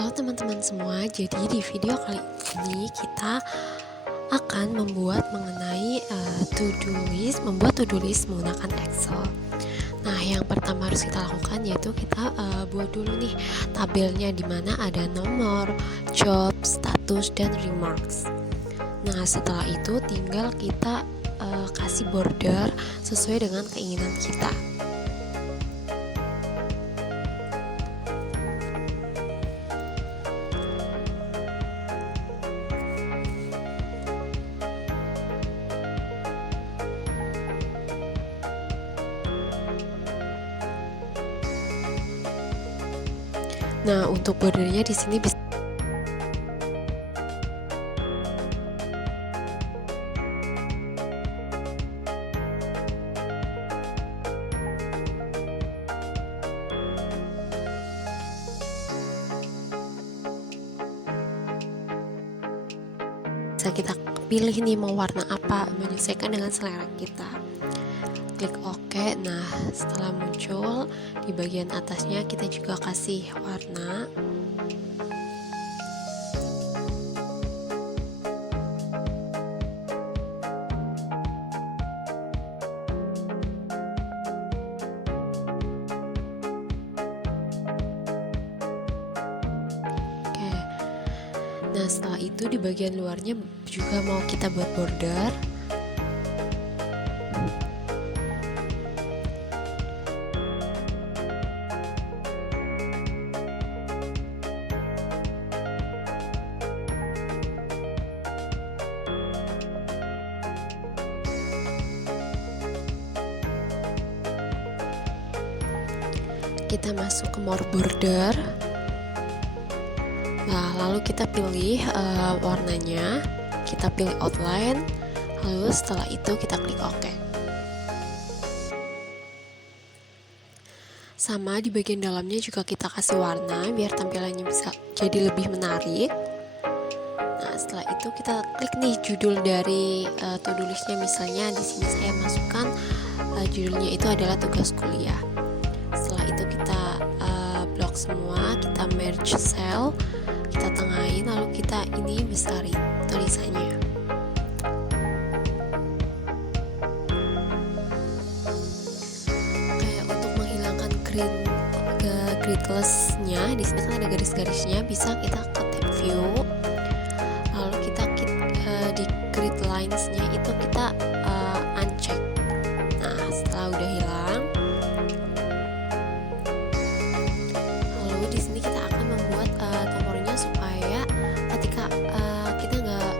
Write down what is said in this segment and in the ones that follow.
Halo teman-teman semua, jadi di video kali ini kita akan membuat to-do list menggunakan Excel. Nah, yang pertama harus kita lakukan yaitu kita buat dulu nih tabelnya, di mana ada nomor, job, status, dan remarks. Nah, setelah itu tinggal kita kasih border sesuai dengan keinginan kita. Nah, untuk bordernya di sini bisa kita pilih nih mau warna apa, menyesuaikan dengan selera kita. Klik OK. Nah, setelah muncul di bagian atasnya kita juga kasih warna. Oke. Nah, setelah itu di bagian luarnya juga mau kita buat border. Kita masuk ke more border. Nah, lalu kita pilih warnanya, kita pilih outline, lalu setelah itu kita klik OK. Sama di bagian dalamnya juga kita kasih warna biar tampilannya bisa jadi lebih menarik. Nah, setelah itu kita klik nih judul dari to-do listnya. Misalnya di sini saya masukkan judulnya itu adalah tugas kuliah. Setelah itu kita blok semua, kita merge cell, kita tengahin, lalu kita ini besarin tulisannya. Kayak untuk menghilangkan griddless-nya, di sini kan ada garis-garisnya, bisa kita ke tab view, lalu kita di grid lines-nya itu kita uncheck. Nah, setelah udah hilang, lalu di sini kita akan membuat nomornya supaya ketika kita nggak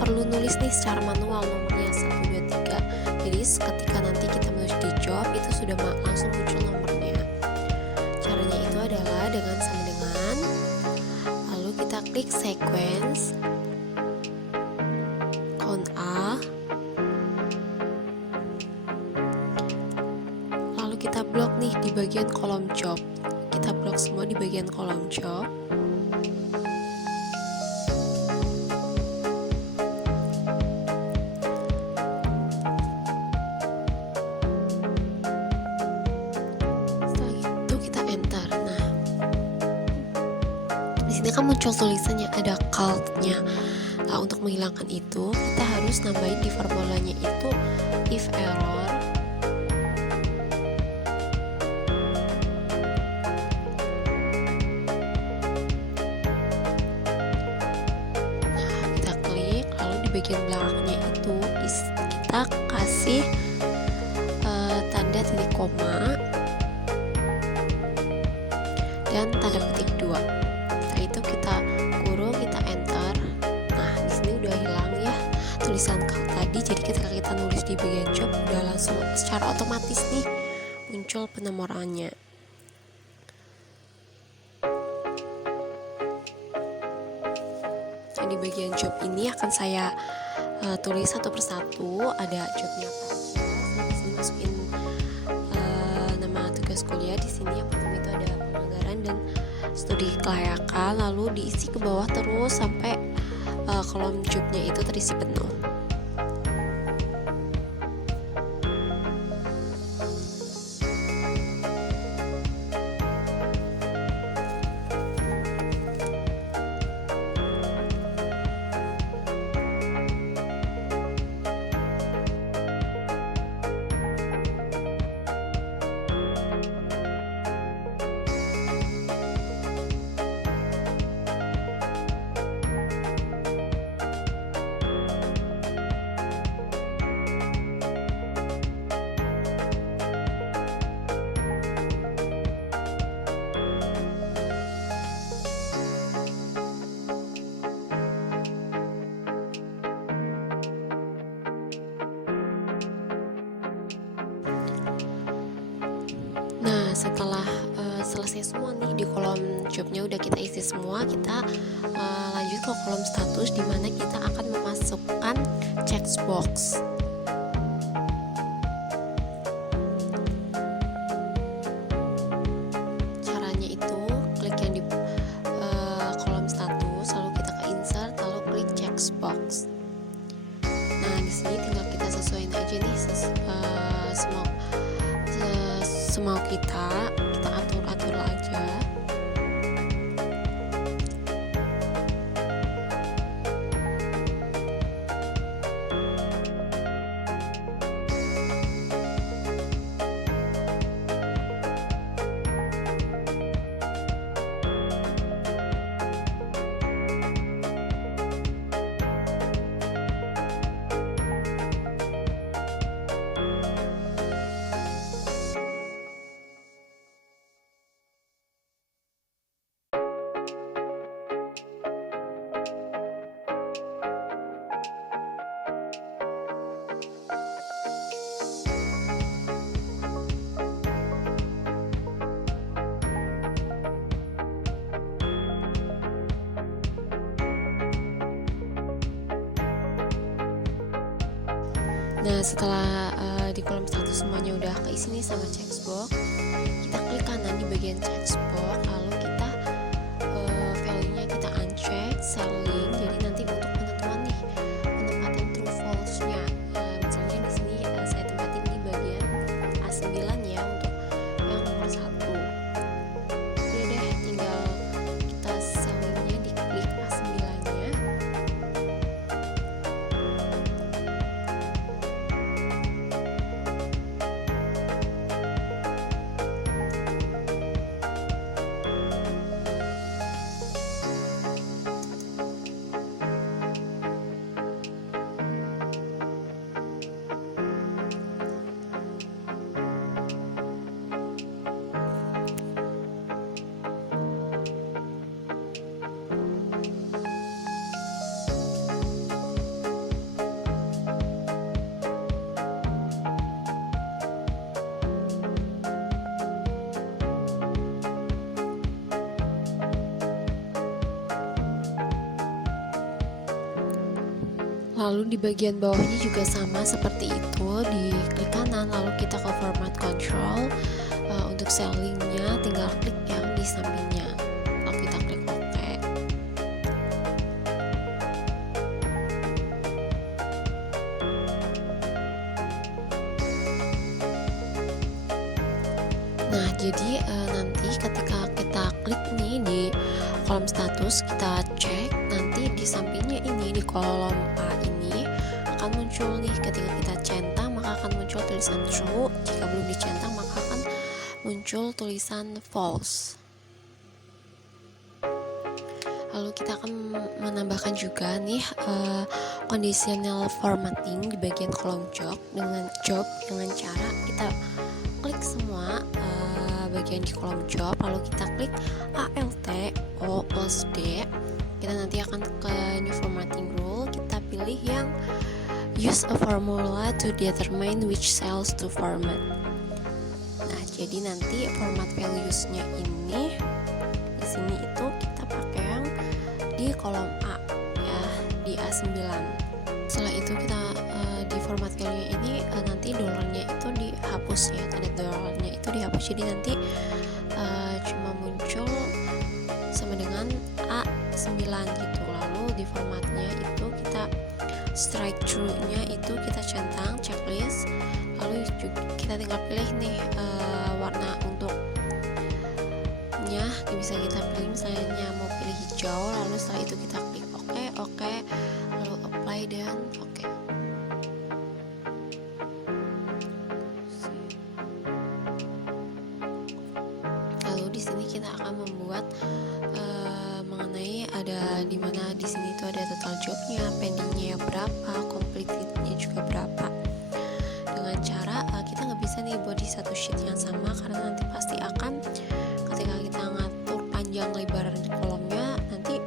perlu nulis nih secara manual nomornya 1, 2, 3. Jadi ketika nanti kita menulis di job itu sudah langsung muncul nomornya. Caranya itu adalah dengan sambungan, lalu kita klik sequence, count A, lalu kita blok nih di bagian kolom job. Kita blok semua di bagian kolom job. Setelah itu kita enter. Nah, di sini kan muncul tulisannya ada cult-nya. Nah, untuk menghilangkan itu kita harus nambahin di formulanya itu if error. Bagian belakangnya itu kita kasih tanda titik koma dan tanda petik 2. Setelah itu kita kurung, kita enter. Nah, di sini udah hilang ya tulisan count tadi. Jadi ketika kita nulis di bagian job udah langsung secara otomatis nih muncul penomorannya. Di bagian job ini akan saya tulis satu persatu, ada jobnya apa aja. Di sini masukin nama tugas kuliah. Di sini yang pertama itu ada penganggaran dan studi kelayakan, lalu diisi ke bawah terus sampai kolom jobnya itu terisi penuh. setelah selesai semua nih di kolom jobnya udah kita isi semua, kita lanjut ke kolom status di mana kita akan memasukkan checkbox. Caranya itu klik yang di kolom status, lalu kita ke insert, lalu klik checkbox. Nah di sini tinggal kita sesuaiin aja nih semau kita atur aja. Nah setelah di kolom status semuanya udah keisi nih sama checkbox, kita klik kanan di bagian checkbox, lalu kita value-nya kita uncheck selling. Jadi nanti untuk penentuan nih penempatan true false-nya, misalnya di sini saya tempatin di bagian A9 ya untuk yang nomor 1. Udah deh, tinggal kita selling-nya diklik A9-nya. Lalu di bagian bawahnya juga sama seperti itu, di klik kanan lalu kita ke format control. Untuk sellingnya tinggal klik yang di sampingnya, lalu kita klik OK. Nah jadi nanti ketika kita klik nih di kolom status, kita cek nanti di sampingnya ini di kolom A ini akan muncul nih, ketika kita centang maka akan muncul tulisan true, jika belum dicentang maka akan muncul tulisan false. Lalu kita akan menambahkan juga nih conditional formatting di bagian kolom job dengan cara kita klik semua bagian di kolom job, lalu kita klik ALT O plus D. Kita nanti akan ke new formatting rule, kita pilih yang use a formula to determine which cells to format. Nah jadi nanti format values-nya ini di sini itu kita pakai yang di kolom A ya, di A9. Setelah itu kita di format value ini nanti dolarnya itu dihapus ya, tanda dolarnya itu dihapus, jadi nanti cuma muncul sama dengan A9 gitu. Lalu di formatnya itu kita strike through-nya itu kita centang checklist, lalu kita tinggal pilih nih warna untuknya bisa kita pilih, misalnya mau pilih hijau, lalu setelah itu kita klik OK, lalu apply dan OK. Lalu di sini kita akan membuat mengenai ada di mana di sini itu ada total jobnya, pendingnya berapa, completednya juga berapa. Dengan cara kita nggak bisa nih buat di satu sheet yang sama, karena nanti pasti akan ketika kita ngatur panjang lebar di kolomnya, nanti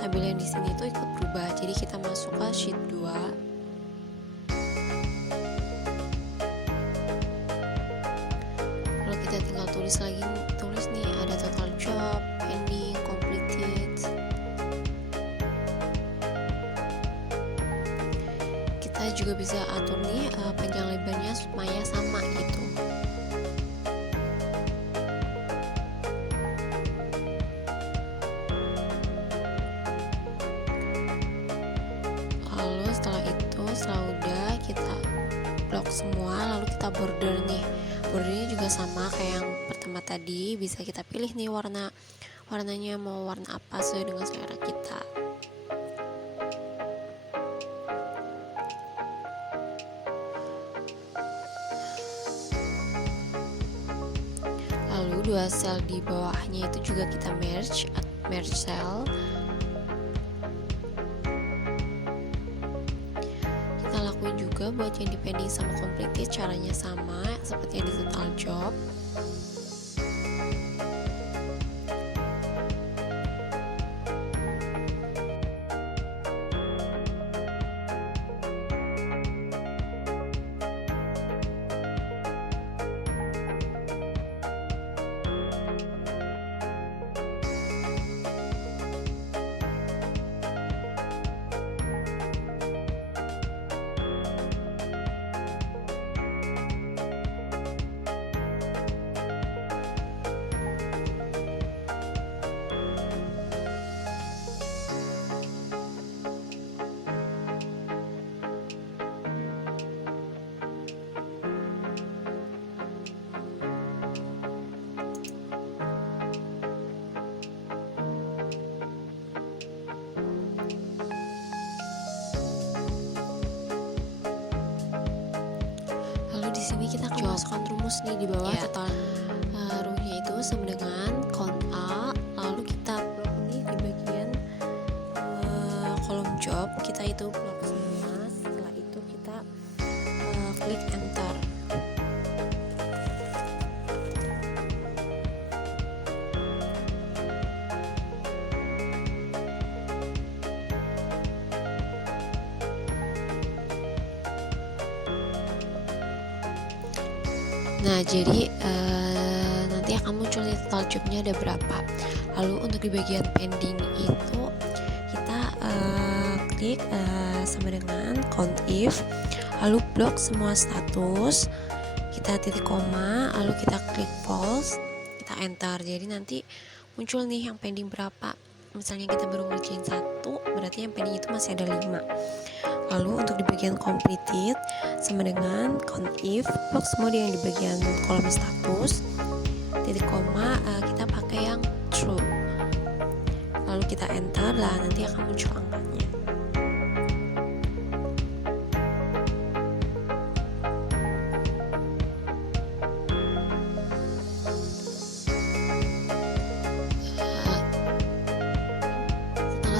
tabel yang di sini itu ikut berubah. Jadi kita masuk ke sheet 2. Lalu kita tinggal tulis lagi juga bisa atur nih panjang lebarnya supaya sama gitu. Lalu setelah itu, setelah udah kita blok semua, lalu kita border nih. Bordernya juga sama kayak yang pertama tadi, bisa kita pilih nih warnanya mau warna apa sesuai dengan selera kita. Lalu dua sel di bawahnya itu juga kita merge cell. Kita lakuin juga buat yang depending sama completed, caranya sama seperti yang di total job. Di sini kita akan masukkan rumus nih di bawah total rumusnya itu sama dengan count A, lalu kita blok nih di bagian kolom job, kita itu blok semua. Setelah itu kita klik enter. Nah, jadi nanti akan muncul nih total jobnya ada berapa. Lalu untuk di bagian pending itu kita klik sama dengan count if, lalu blok semua status, kita titik koma, lalu kita klik false, kita enter. Jadi nanti muncul nih yang pending berapa. Misalnya kita baru ngerjain 1, berarti yang pending itu masih ada 5. Lalu untuk di bagian completed sama dengan count if, blok semua yang di bagian kolom status, titik koma, kita pakai yang true. Lalu kita enter lah, nanti akan muncul angkanya.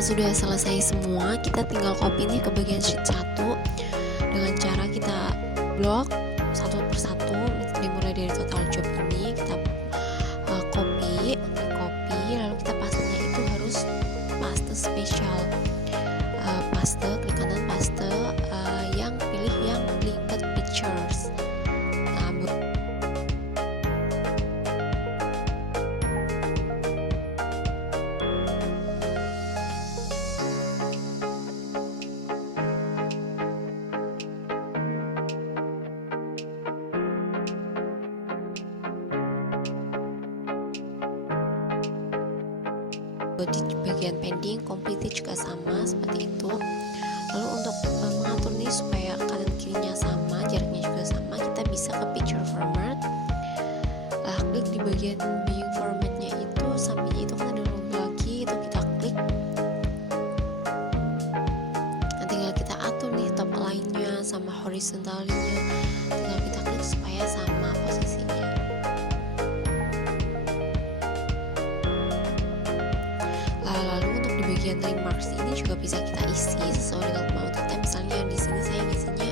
Sudah selesai semua, kita tinggal copy nih ke bagian sheet 1 dengan cara kita blok satu persatu, dimulai dari total job ini kita copy, lalu kita pastenya itu harus paste spesial, paste, klik kanan paste, yang pilih yang linked pictures. Di bagian pending, completed juga sama seperti itu. Lalu untuk mengatur nih supaya kanan kirinya sama, jaraknya juga sama, kita bisa ke picture format. Klik di bagian viewing formatnya itu, sampingnya itu kan ada logo lagi, itu kita klik. Nanti tinggal kita atur nih top align-nya sama horizontalnya, tinggal kita klik supaya sama posisinya. Lalu untuk di bagian remarks ini juga bisa kita isi sesuai dengan mau kita. Misalnya di sini saya ngisinya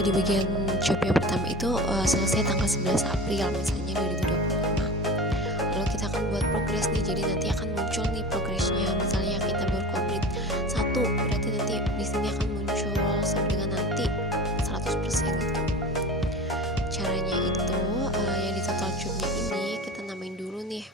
di bagian job yang pertama itu selesai tanggal 11 April misalnya 2025. Lalu kita akan buat progress nih, jadi nanti akan muncul nih progressnya. Misalnya kita baru complete 1, berarti nanti di sini akan muncul sampai dengan nanti 100% gitu. Caranya itu yang di total jobnya ini kita namain dulu nih.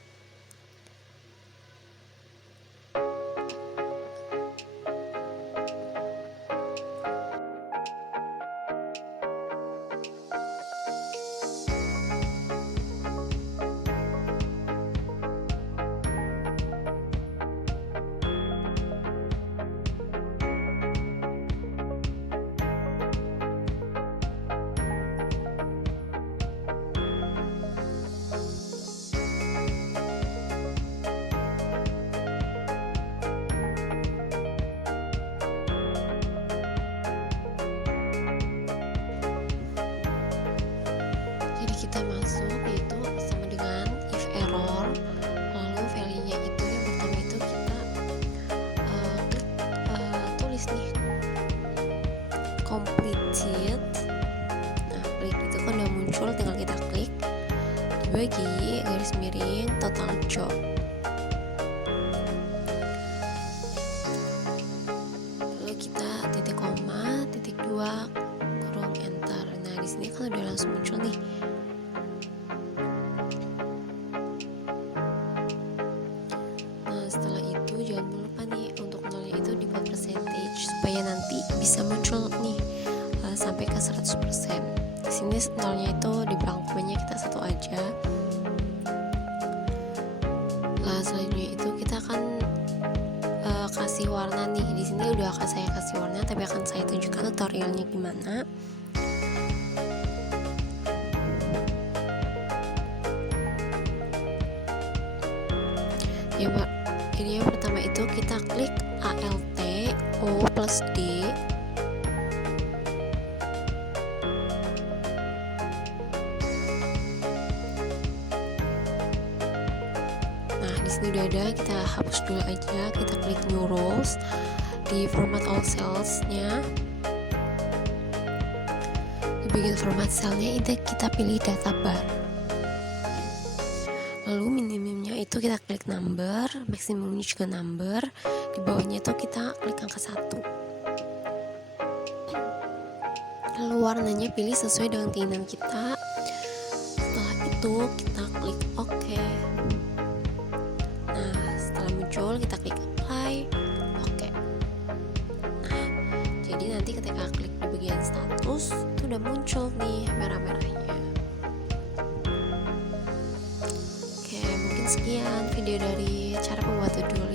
masuk, yaitu sama dengan if error. Lalu value-nya itu yang pertama itu kita klik tulis nih completed. Nah, klik itu kan udah muncul, tinggal kita klik dibagi garis miring total job. Lalu kita titik koma, titik 2, kurung enter. Nah, di sini kan udah langsung muncul nih. Nah, setelah itu jangan lupa nih untuk nolnya itu dibuat percentage supaya nanti bisa muncul nih sampai ke 100%. Di sini nolnya itu di belakang komennya kita 1 aja. Nah, selanjutnya itu kita akan kasih warna nih. Di sini udah akan saya kasih warna, tapi akan saya tunjukkan tutorialnya gimana. Ya Pak, ini yang pertama itu kita klik ALT O plus D. Nah, di sini udah ada, kita hapus dulu aja. Kita klik new rows di format all cells-nya. Di bagian format cell-nya itu kita pilih data bar. Lalu minimumnya itu kita klik number, maksimumnya juga number. Di bawahnya itu kita klik angka 1. Lalu warnanya pilih sesuai dengan keinginan kita. Setelah itu kita klik OK. Nah, setelah muncul kita klik apply, OK. Nah, jadi nanti ketika klik di bagian status itu udah muncul nih merah-merahnya. Oke, mungkin sekian video dari cara membuat to-do